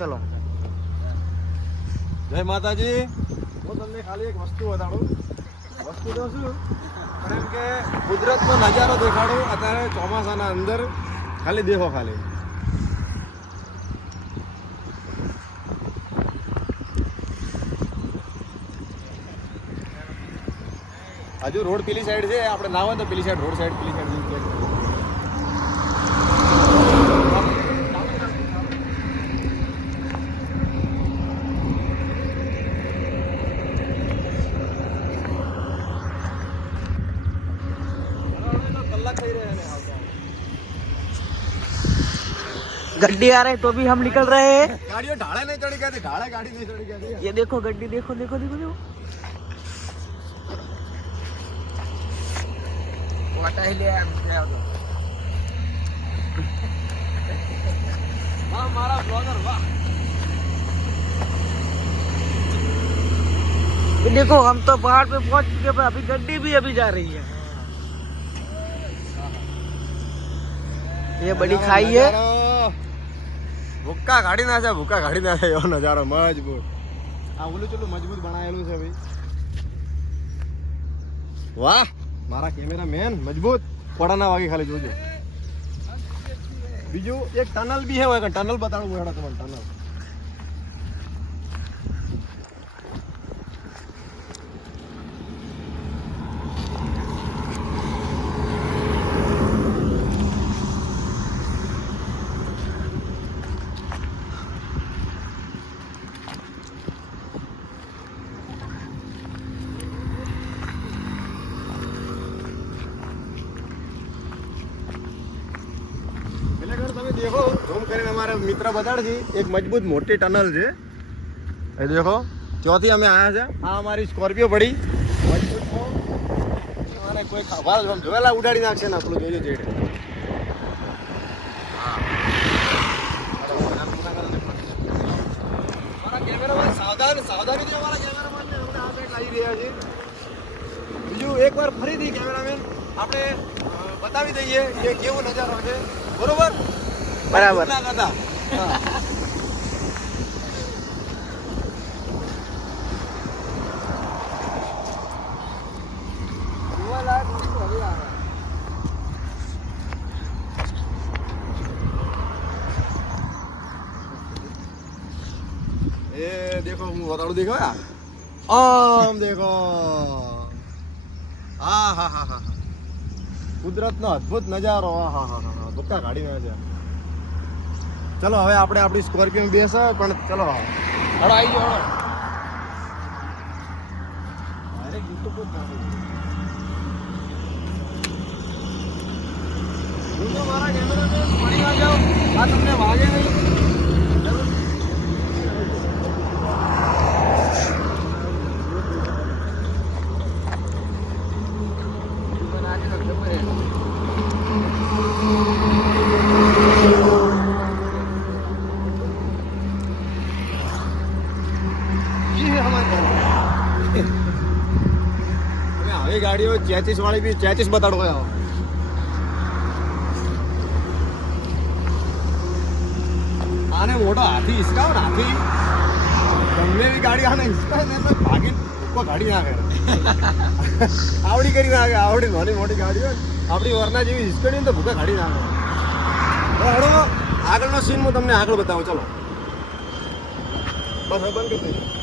ચલો. જય માતાજી. હું તમને ખાલી એક વસ્તુ બતાડું. વસ્તુ તો શું પણ એમ કે કુદરતનો નજારો દેખાડું અત્યારે ચોમાસાના અંદર. ખાલી દેખો ખાલી. હજુ રોડ પેલી સાઈડ છે, આપણે ના હોય તો પેલી સાઈડ રોડ સાઈડ પેલી સાઈડ गड्डी आ रहे तो भी हम निकल रहे हैं. गाड़ियों ढाले नहीं चढ़ी गई थी, ढाले गाड़ी नहीं चढ़ी गई थी. ये देखो गड्डी, देखो देखो देखो देखो. वाटा ले वाह मारा ब्लॉगर वाह. ये देखो हम तो पहाड़ पे पहुंच चुके पर अभी गड्डी भी अभी जा रही है. ये बड़ी खाई है. ભૂક્કા કાઢી નાખે, ભૂક્કા કાઢી નાખે એવો નજારો મજબૂત. આ ઓલું ચેલું મજબૂત બનાવેલું છે ભાઈ. વાહ મારા કેમેરામેન મજબૂત. કોડાના વાગે ખાલી જોજો. બીજું એક ટનલ બી હે, ટનલ બતાડું હું તમને ટનલ. તમે દેખો ઝૂમ કરીને અમારા મિત્ર બતાડે છે એક મજબૂત મોટી ટનલ છે. એ દેખો ત્યાંથી અમે આવ્યા છે. આ અમારી સ્કોર્પિયો પડી મજબૂત અને કોઈ ખબર જોયેલા ઉડાડી નાખશે ને આપણું જોજો જેડે. અમારા કેમેરામેન સાવધાનીથી અમારા કેમેરામેનને આપણે આ સાઈડ લાવી રહ્યા છે. બીજું એકવાર ફરીથી કેમેરામેન આપણે બતાવી દઈએ કે કેવો નજારો છે. બરોબર બરાબર. એ દેખો હું બતાડું. દેખો આમ દેખો. હા હા હા હા કુદરતનો અદ્ભુત નજારો. હા હા હા હા ભૂક્કા કાઢી નાખે છે. ચલો હવે આપણે આપણી સ્કોર્પિયો બેસે પણ ચલો હડો આવી જાઓ હડો. અરે ગીતો કોઈ મારા કેમેરામેન પડી ના જાઓ. આ તમને વાગે નહીં. આવી ગાડીઓ 33 વાળી બી 33 બતાડો. આને મોટો હાથી હિસકાવો ને હાથી. ગમે એવી ગાડી આને હિસકાવે ને તો ભાગી ઉપર ગાડી નાખે. આવડી કરી નાખે. આવડી નાની મોટી ગાડીઓ આપણી વરના જેવી હિસકડી ને તો ભૂકા ગાડી નાખે. હડો આગળનો સીન હું તમને આગળ બતાવું. ચલો બસ હવે બંધ કરી દઈએ.